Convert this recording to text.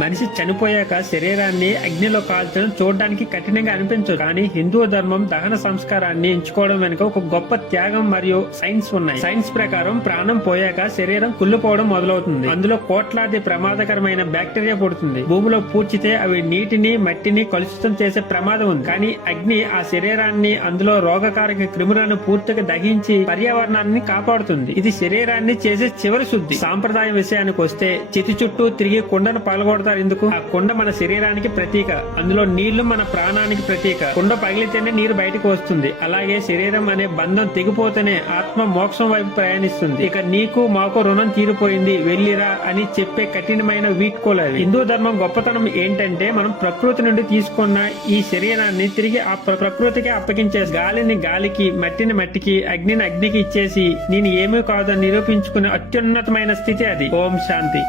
మనిషి చనిపోయాక శరీరాన్ని అగ్నిలో కాల్చడం చూడడానికి కఠినంగా అనిపించదు, కానీ హిందూ ధర్మం దహన సంస్కారాన్ని ఎంచుకోవడం వెనుక ఒక గొప్ప త్యాగం మరియు సైన్స్ ఉన్నాయి. సైన్స్ ప్రకారం ప్రాణం పోయాక శరీరం కుళ్ళిపోవడం మొదలవుతుంది. అందులో కోట్లాది ప్రమాదకరమైన బ్యాక్టీరియా పుడుతుంది. భూమిలో పూడ్చితే అవి నీటిని మట్టిని కలుషితం చేసే ప్రమాదం ఉంది. కానీ అగ్ని ఆ శరీరాన్ని అందులో రోగకారక క్రిములను పూర్తిగా దహించి పర్యావరణాన్ని కాపాడుతుంది. ఇది శరీరాన్ని చేసే చివరి శుద్ధి. సాంప్రదాయం విషయానికి వస్తే చితి చుట్టూ తిరిగి కుండను పాల్గొడతారు. ఎందుకు? ఆ కుండ మన శరీరానికి ప్రతీక, అందులో నీళ్లు మన ప్రాణానికి ప్రతీక. కుండ పగిలితేనే నీరు బయటకు వస్తుంది. అలాగే శరీరం అనే బంధం తెగిపోతేనే ఆత్మ మోక్షం వైపు ప్రయాణిస్తుంది. ఇక నీకు మాకు రుణం తీరిపోయింది వెళ్ళిరా అని చెప్పే కఠినమైన వీడ్కోలవి. హిందూ ధర్మం గొప్పతనం ఏంటంటే మనం ప్రకృతి నుండి తీసుకున్న ఈ శరీరాన్ని తిరిగి ఆ ప్రకృతికి అప్పగించేసి, గాలిని గాలికి, మట్టిని మట్టికి, అగ్నిని అగ్నికి ఇచ్చేసి నేను ఏమీ కాదని నిరూపించుకునే అత్యున్నతమైన స్థితి అది. ఓం శాంతి.